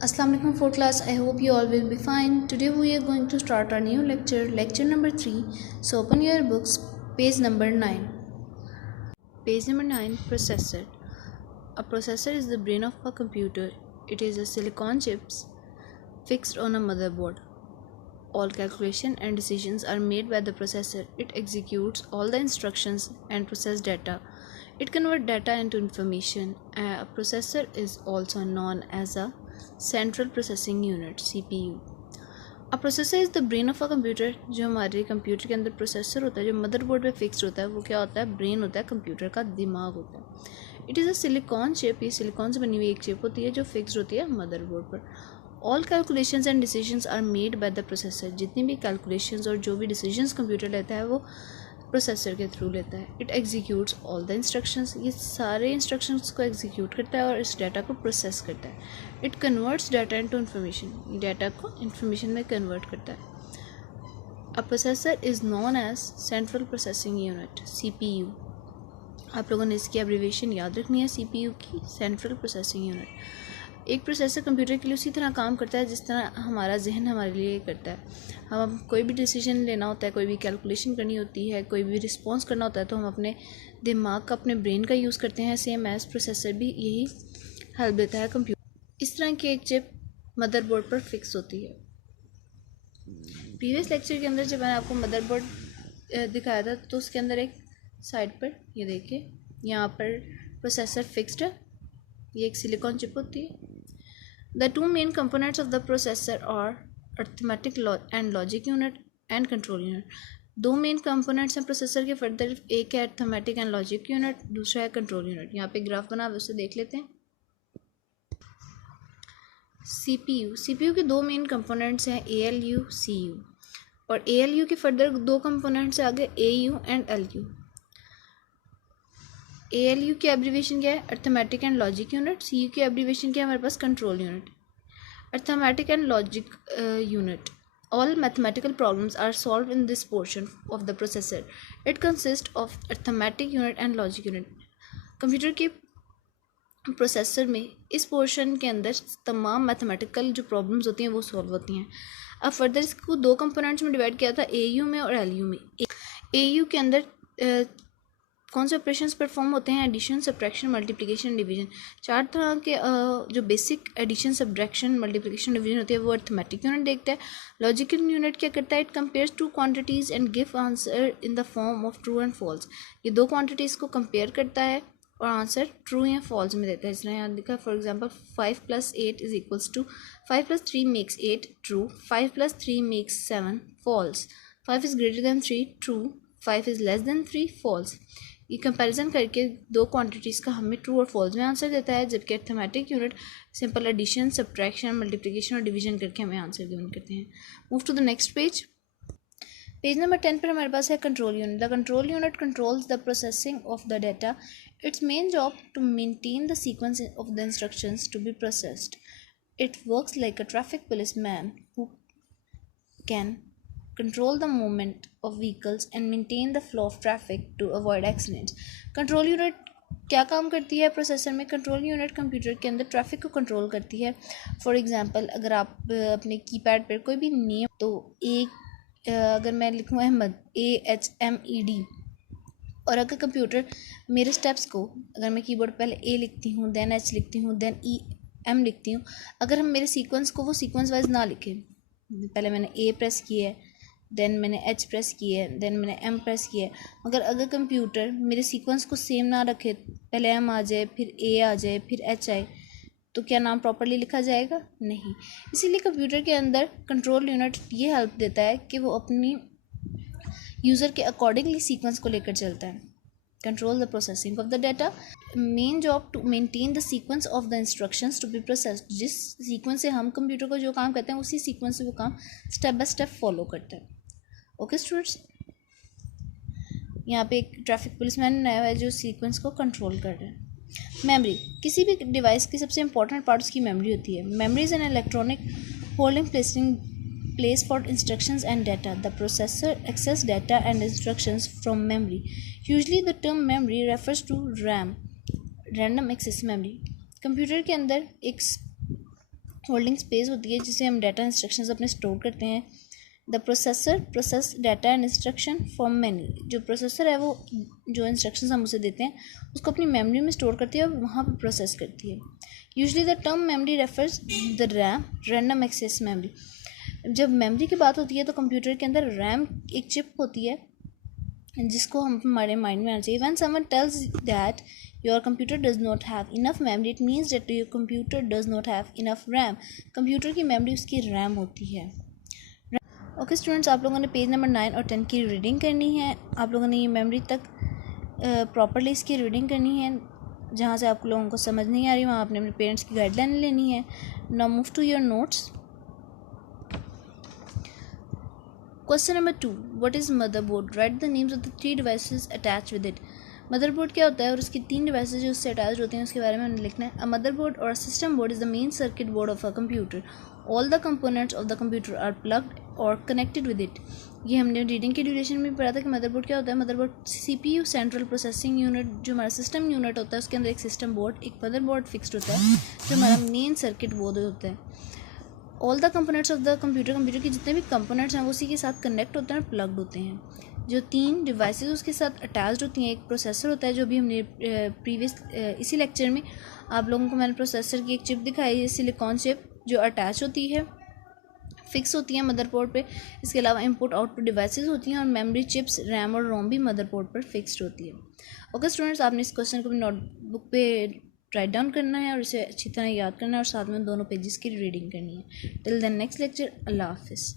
Assalamu alaikum for class. I hope you all will be fine. Today we are going to start our new lecture number 3. So open your books, page number 9. Page number 9, processor. A processor is the brain of a computer. It is a silicon chips fixed on a motherboard. All calculation and decisions are made by the processor. It executes all the instructions and process data. It converts data into information. A processor is also known as a central processing unit CPU। A processor is the brain of a computer. जो हमारे computer के अंदर processor होता है, जो motherboard पे fixed होता है, वो क्या होता है? ब्रेन होता है, कंप्यूटर का दिमाग होता है। It is a silicon chip. ये सिलिकॉन से बनी हुई एक चिप होती है जो फिक्स्ड होती है मदरबोर्ड पर। All calculations and decisions are made by the processor. जितनी भी कैलकुलेशंस और जो भी डिसीजंस कंप्यूटर लेता है वो प्रोसेसर के थ्रू लेता है। It executes all the instructions. ये सारे इंस्ट्रक्शंस को एग्जीक्यूट करता है और इस डाटा को प्रोसेस करता है। It converts data into information. Data को इन्फॉर्मेशन में कन्वर्ट करता है। A processor is known as central processing unit CPU। आप लोगों ने इसकी एब्रीविएशन याद रखनी है, CPU की, सेंट्रल प्रोसेसिंग यूनिट। एक प्रोसेसर कंप्यूटर के लिए उसी तरह काम करता है जिस तरह हमारा जहन हमारे लिए करता है। हम कोई भी डिसीजन लेना होता है, कोई भी कैलकुलेशन करनी होती है, कोई भी रिस्पॉन्स करना होता है, तो हम अपने दिमाग का, अपने ब्रेन का यूज़ करते हैं। सेम एज प्रोसेसर भी यही हेल्प देता है कंप्यूटर। इस तरह की एक चिप मदरबोर्ड पर फिक्स होती है। प्रीवियस लेक्चर के अंदर जब मैंने आपको मदरबोर्ड दिखाया था तो उसके अंदर एक साइड पर ये देखिए, यहाँ पर प्रोसेसर फिक्स्ड है, ये एक सिलिकॉन चिप होती है। The two main components of the processor are arithmetic and logic unit and control unit। दो मेन कंपोनेंट्स हैं प्रोसेसर के। फर्दर एक है अर्थमेटिक एंड लॉजिक यूनिट, दूसरा है कंट्रोल यूनिट। यहाँ पे ग्राफ बना हुआ है, उसे देख लेते हैं। CPU के दो मेन कंपोनेंट्स हैं, ALU CU। और ALU के फर्दर दो कंपोनेंट्स हैं आगे, AU एंड LU। ALU की एब्रीविएशन क्या है? Arithmetic and logic unit. CU की एब्रीविएशन क्या है हमारे पास? Control unit. Arithmetic and logic unit. All mathematical problems are solved in this portion of the processor. It consists of arithmetic unit and logic unit. Computer के processor में इस portion के अंदर तमाम मैथमेटिकल जो प्रॉब्लम्स होती हैं वो सॉल्व होती हैं। अब फर्दर इसको दो कंपोनेंट्स में डिवाइड किया था, AU में और LU में। AU के अंदर कौन से ऑपरेशंस परफॉर्म होते हैं? Addition, subtraction, multiplication, division. चार तरह के जो basic addition, subtraction, multiplication, division होती है वो अर्थमेटिक यूनिट देखता है। लॉजिकल यूनिट क्या करता है? It compares two quantities and give answer in the form of true and false. ये दो क्वांटिटीज़ को कंपेयर करता है और आंसर ट्रू या फॉल्स में देता है। इसलिए यहाँ लिखा, for example 5 + 8 is equals to 5 + 3 makes 8 true, 5 + 3 makes 7 false, 5 is greater than 3 true, 5 is less than 3 false. ये कंपैरिजन करके दो क्वांटिटीज़ का हमें ट्रू और फॉल्स में आंसर देता है, जबकि arithmetic unit simple addition, subtraction, multiplication और डिवीजन करके हमें आंसर गिवन करते हैं। Move to the next page. Page number 10 पर हमारे पास है control unit. The control unit controls the processing of the data. It's main job to maintain the sequence of the instructions to be processed. It works like a traffic policeman who can control the movement of vehicles and maintain the flow of traffic to avoid accidents। Control unit क्या काम करती है processor में? Control unit computer के अंदर traffic को control करती है। फॉर एग्जांपल अगर आप अपने कीपैड पर कोई भी नेम, तो अगर मैं लिखूँ अहमद, AHMED, और अगर कंप्यूटर मेरे स्टेप्स को, अगर मैं कीबोर्ड पहले A लिखती हूँ, देन H लिखती हूँ, देन EM लिखती हूँ, अगर हम मेरे सीक्वेंस को वो सीक्वेंस वाइज ना लिखें, पहले मैंने A प्रेस किया है, देन मैंने H प्रेस किया है, देन मैंने M प्रेस किया है, मगर अगर कंप्यूटर मेरे सीक्वेंस को सेम ना रखे, पहले M आ जाए, फिर A आ जाए, फिर H आए, तो क्या नाम प्रॉपर्ली लिखा जाएगा? नहीं। इसीलिए कंप्यूटर के अंदर कंट्रोल यूनिट ये हेल्प देता है कि वो अपनी यूज़र के अकॉर्डिंगली सीक्वेंस को लेकर चलता है। Control the processing of the data. Main job to maintain the sequence of the instructions to be processed. जिस सीक्वेंस से हम कंप्यूटर को जो काम करते हैं उसी सीक्वेंस से वो काम स्टेप बाय स्टेप फॉलो करता है। ओके स्टूडेंट्स, यहाँ पे एक ट्रैफिक पुलिसमैन नया हुआ है जो सीक्वेंस को कंट्रोल कर रहा है। मेमोरी, किसी भी डिवाइस की सबसे इंपॉर्टेंट पार्ट उसकी मेमोरी होती है। Memory is an electronic holding place for instructions and data. The processor access data and instructions from memory. Usually the term memory refers to RAM, random access memory। Computer के अंदर एक holding space होती है जिसे हम data instructions अपने store करते हैं। The processor process data and instruction from memory, जो प्रोसेसर है वो जो इंस्ट्रक्शंस हम उसे देते हैं उसको अपनी मेमोरी में स्टोर करती है और वहाँ पर प्रोसेस करती है। Usually the term memory refers the RAM random access memory. जब मेमोरी की बात होती है तो कंप्यूटर के अंदर रैम एक चिप होती है जिसको हम हमारे माइंड में आना चाहिए। When someone tells that your computer does not have enough memory, it means that your computer does not have enough RAM. Computer की मेमोरी उसकी रैम होती है। ओके स्टूडेंट्स, आप लोगों ने पेज नंबर 9 और 10 की रीडिंग करनी है। आप लोगों ने ये मेमोरी तक प्रॉपरली इसकी रीडिंग करनी है। जहाँ से आप लोगों को समझ नहीं आ रही वहाँ आपने अपने पेरेंट्स की गाइडलाइन लेनी है। Now move to your notes. Question number 2. What is motherboard? Write the names of the 3 devices attached with it. Motherboard क्या होता है और उसकी 3 डिवाइसेज जो उससे अटैच होते हैं उसके बारे में हमें लिखना है। अ मदरबोर्ड और system board is the main circuit board of a computer. All the components of the computer are plugged और कनेक्टेड विद इट। ये हमने रीडिंग के ड्यूरेशन में पढ़ा था कि मदरबोर्ड क्या होता है। Motherboard CPU central processing unit, जो हमारा सिस्टम यूनिट होता है उसके अंदर एक सिस्टम बोर्ड, एक मदरबोर्ड फिक्स्ड होता है जो हमारा मेन सर्किट बोर्ड होता है। All the components of the computer, computer के जितने भी कंपोनेंट्स हैं वो उसी के साथ कनेक्ट होते हैं और प्लग्ड होते हैं। जो 3 डिवाइसेस उसके साथ अटैच्ड होती हैं, एक प्रोसेसर होता है जो भी हमने प्रीवियस इसी लेक्चर में आप लोगों को मैंने प्रोसेसर की एक चिप दिखाई है, सिलिकॉन चिप, जो अटैच होती है, फिक्स होती है मदरबोर्ड पे। इसके अलावा इनपुट आउटपुट डिवाइसेस होती हैं और मेमोरी चिप्स, रैम और रोम भी मदरबोर्ड पर फिक्स्ड होती है। ओके स्टूडेंट्स, आपने इस क्वेश्चन को अपनी नोटबुक पे राइट डाउन करना है और इसे अच्छी तरह याद करना है और साथ में दोनों पेजेस की रीडिंग करनी है। टिल देन नेक्स्ट लेक्चर, अल्लाह हाफिज़।